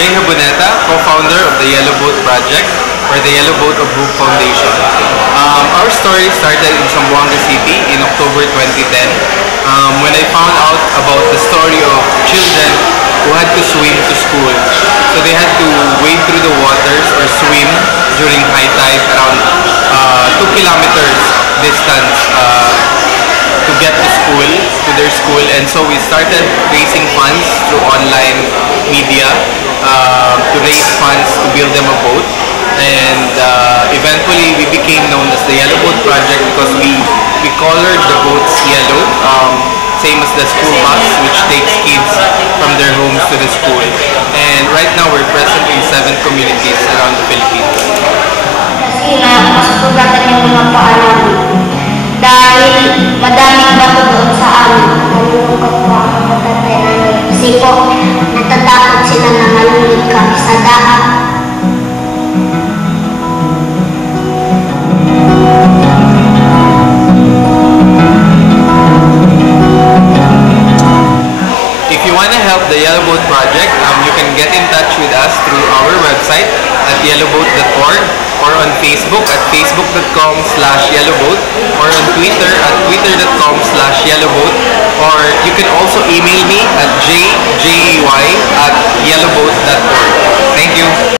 Jay Haboneta, co-founder of the Yellow Boat Project or the Yellow Boat of Hope Foundation. Our story started in Zamboanga City in October 2010 when I found out about the story of children who had to swim to school. So they had to wade through the waters or swim during high tide around 2 kilometers distance to get to their school. And so we started raising funds through online media to raise funds to build them a boat. And eventually we became known as the Yellow Boat Project because we colored the boats yellow, same as the school bus which takes kids from their homes to the school. And right now we're present in 7 communities around the Philippines. Kasi nga, masugatan yung mga paalam dahil madaming bato doon sa amin. Nalulungkot po ang tatay namin. Kasi po, natatakot sila na malulog kami sa daan. If you want to help the Yellow Boat Project, you can get in touch with us through our website at yellowboat.org or on Facebook at facebook.com/yellowboat or on Twitter at twitter.com/yellowboat, or you can also email me at jay@yellowboat.org. Thank you.